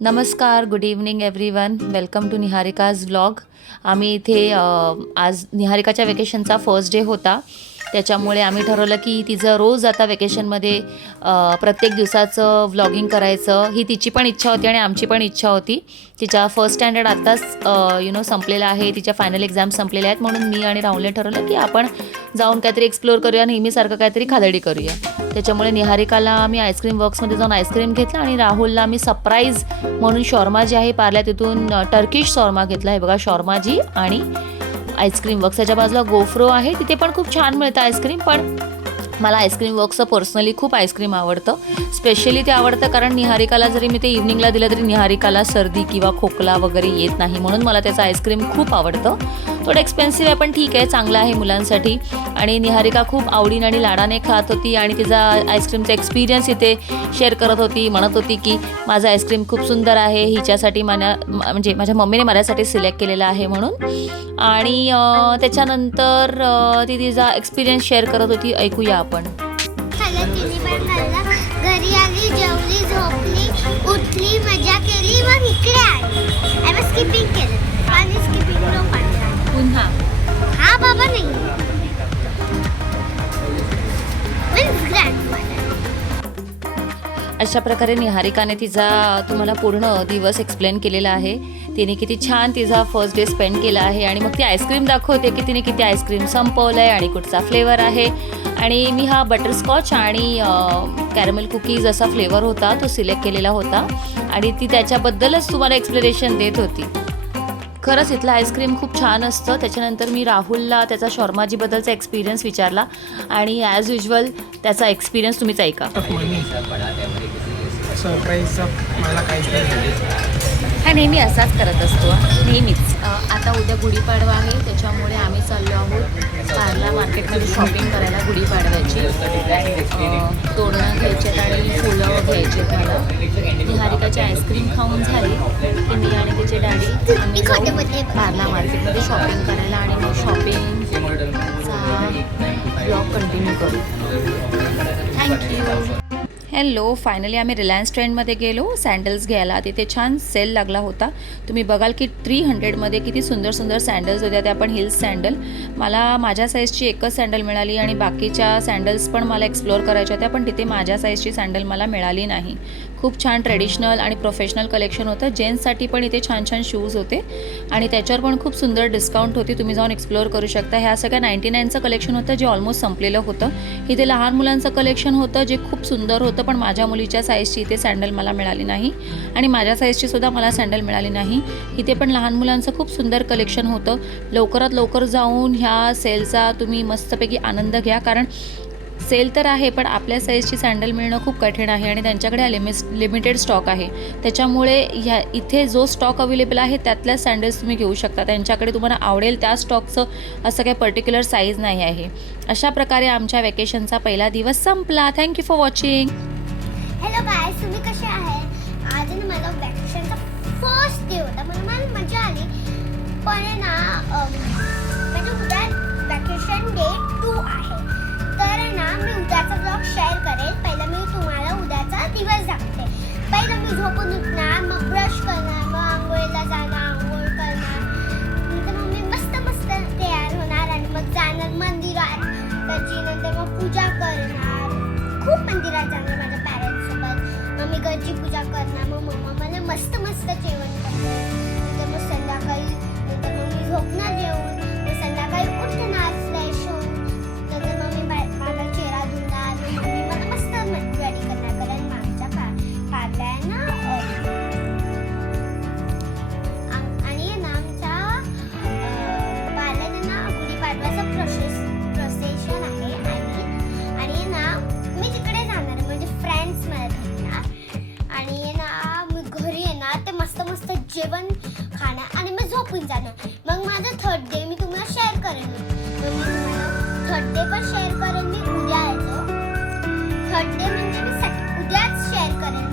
नमस्कार, good evening everyone. Welcome to Niharika's vlog. आम्ही इथे आज निहारिकाच्या वेकेशनचा फर्स्ट डे होता, त्याच्यामुळे आम्ही ठरवलं की तिचं रोज आता वेकेशनमध्ये प्रत्येक दिवसाचं व्लॉगिंग करायचं. ही तिची पण इच्छा होती आणि आमची पण इच्छा होती. तिच्या फर्स्ट स्टँडर्ड आत्ताच संपलेला आहे, तिच्या फायनल एक्झाम संपलेल्या आहेत, म्हणून मी आणि राहुलने ठरवलं की आपण जाऊन काहीतरी एक्सप्लोअर करूया, नेहमीसारखं काहीतरी खादडी करूया. त्याच्यामुळे निहारिकाला आम्ही आईस्क्रीम वर्क्समध्ये जाऊन आईस्क्रीम घेतलं आणि राहुलला आम्ही सरप्राईज म्हणून शॉर्मा जी आहे पार्ल्या तिथून टर्किश शॉर्मा घेतला आहे. बघा, शॉर्मा जी आणि आईस्क्रीम वर्क्स. त्याच्या बाजूला गोफ्रो आहे, तिथे पण खूप छान मिळतं आईस्क्रीम. पण मला आईस्क्रीम वर्क्सचं पर्सनली खूप आईस्क्रीम आवडतं. स्पेशली ते आवडतं कारण निहारिकाला जरी मी ते इव्हनिंगला दिलं तरी निहारिकाला सर्दी किंवा खोकला वगैरे येत नाही, म्हणून मला त्याचं आईस्क्रीम खूप आवडतं. थोडं एक्सपेन्सिव्ह आहे पण ठीक आहे, चांगलं आहे मुलांसाठी. आणि निहारिका खूप आवडीने आणि लाडाने खात होती आणि तिचा आईस्क्रीमचा एक्सपिरियन्स इथे शेअर करत होती. म्हणत होती की माझं आईस्क्रीम खूप सुंदर आहे, हिच्यासाठी म्हणजे माझ्या मम्मीने माझ्यासाठी सिलेक्ट केलेलं आहे म्हणून. आणि त्याच्यानंतर ती तिचा एक्सपिरियन्स शेअर करत होती. ऐकूया आपण. घरी आली, जेवली, झोपली, उठली, मजा केली, मग इकडे आली. आय वाज स्किपिंग केलं. पाणी स्किपिंग नो पाणी पुन्हा हा बाबा नाही अशा प्रकारे निहारिकाने तिचा तुम्हाला पूर्ण दिवस एक्सप्लेन केलेला आहे. तिने किती छान तिचा फर्स्ट डे स्पेंड केला आहे. आणि मग ती आईस्क्रीम दाखवते की तिने किती आईस्क्रीम संपवलं आहे आणि कुठचा फ्लेवर आहे. आणि मी हा बटरस्कॉच आणि कॅरमेल कुकीज असा फ्लेवर होता तो सिलेक्ट केलेला होता आणि ती त्याच्याबद्दलच तुम्हाला एक्सप्लेनेशन देत होती. खरंच इथलं आईस्क्रीम खूप छान असतं. त्याच्यानंतर मी राहुलला त्याचा शॉर्माजीबद्दलचा एक्सपिरियन्स विचारला आणि ॲज युजल त्याचा एक्सपिरियन्स तुम्हीच ऐका. हा नेहमी असाच करत असतो, नेहमीच. आता उद्या गुढीपाडवा आहे, त्याच्यामुळे आम्ही चाललो आहोत पार्ला मार्केटमध्ये शॉपिंग करायला गुढीपाडव्याची. तोरणं घ्यायचे आणि फुलं घ्यायचे मला. निहारिकाची आईस्क्रीम खाऊन झाली की मी आणि तिचे डॅडी आम्ही जाऊ पार्ला मार्केटमध्ये शॉपिंग करायला आणि मग शॉपिंगचा ब्लॉग कंटिन्यू करू. थँक्यू. हॅलो, फायनली आम्ही रिलायन्स ट्रेंडमध्ये गेलो सँडल्स घ्यायला. तिथे छान सेल लागला होता. तुम्ही बघाल की 300मध्ये किती सुंदर सुंदर सँडल्स होत्या, त्या पण हिल्स सँडल. मला माझ्या साईजची एकच सँडल मिळाली आणि बाकीच्या सँडल्स पण मला एक्सप्लोअर करायच्या होत्या, पण तिथे माझ्या साईजची सँडल मला मिळाली नाही. खूप छान ट्रेडिशनल आणि प्रोफेशनल कलेक्शन होतं. जेंट्ससाठी पण इथे छान छान शूज होते आणि त्याच्यावर पण खूप सुंदर डिस्काउंट होती. तुम्ही जाऊन एक्सप्लोअर करू शकता. ह्या सगळ्या 99चं कलेक्शन होतं जे ऑलमोस्ट संपलेलं होतं. इथे लहान मुलांचं कलेक्शन होतं जे खूप सुंदर होतं, पण माझ्या मुलीच्या साईजची इथे सँडल मला मिळाली नाही आणि माझ्या साईजची सुद्धा मला सँडल मिळाली नाही. इथे पण लहान मुलांचं खूप सुंदर कलेक्शन होतं. लवकरात लवकर जाऊन ह्या सेलचा तुम्ही मस्तपैकी आनंद घ्या, कारण सेल तर आहे पण आपल्या साईजची सँडल मिळणं खूप कठीण आहे आणि त्यांच्याकडे हा लिमिटेड स्टॉक आहे. त्याच्यामुळे ह्या इथे जो स्टॉक अवेलेबल आहे त्यातल्या सँडल्स तुम्ही घेऊ शकता. त्यांच्याकडे तुम्हाला आवडेल त्या स्टॉकचं असं काही पर्टिक्युलर साईज नाही आहे. अशा प्रकारे आमच्या वेकेशनचा पहिला दिवस संपला. Thank you for watching. Hello guys, तुम्ही कसे आहे? आज ना माझा वॅकेशनचा फर्स्ट डे होता, मला मजा आली. पण ना म्हणजे उद्या वॅकेशन डे 2 आहे, तर ना मी उद्याचा ब्लॉग शेअर करेल. पहिला मी तुम्हाला उद्याचा दिवस दाखवते. पहिलं मी झोपून उठणार, मग ब्रश करणार, मग आंघोळीला जाणार, आंघोळ करणार, नंतर मग मी मस्त मस्त तयार होणार आणि मग जाणार मंदिरात. त्याच्यानंतर मग पूजा करणार, खूप मंदिरात जाणार माझ्या पॅरेंट्स सोबत. मग मी घरची पूजा करणार, मग मम्मा मला मस्त मस्त जेवण करणार. नंतर मग संध्याकाळी नंतर मग मी झोपणार जेवून, मग संध्याकाळी उठणार फ्रेश होऊन. नंतर मग मी माझा चेहरा धुणार, मग मी मला मस्त रेडी करणार, कारण माझ्या पार्ल्या आहे ना आणि ना आमच्या पार्ल्याने ना गुढीपाडव्याचा प्रोसेशन आहे आणि ना मी तिकडे जाणार, म्हणजे फ्रेंड्स मला भेटणार आणि ना मी घरी येणार, ते मस्त मस्त जेवण खाणार आणि मी झोपून जाणार. मग माझं थर्ड डे मी तुम्हाला शेअर करेन. मग मी तुम्हाला थर्ड डे पण शेअर करेन. मी उद्या येतो थर्ड डे, म्हणजे मी उद्याच शेअर करेन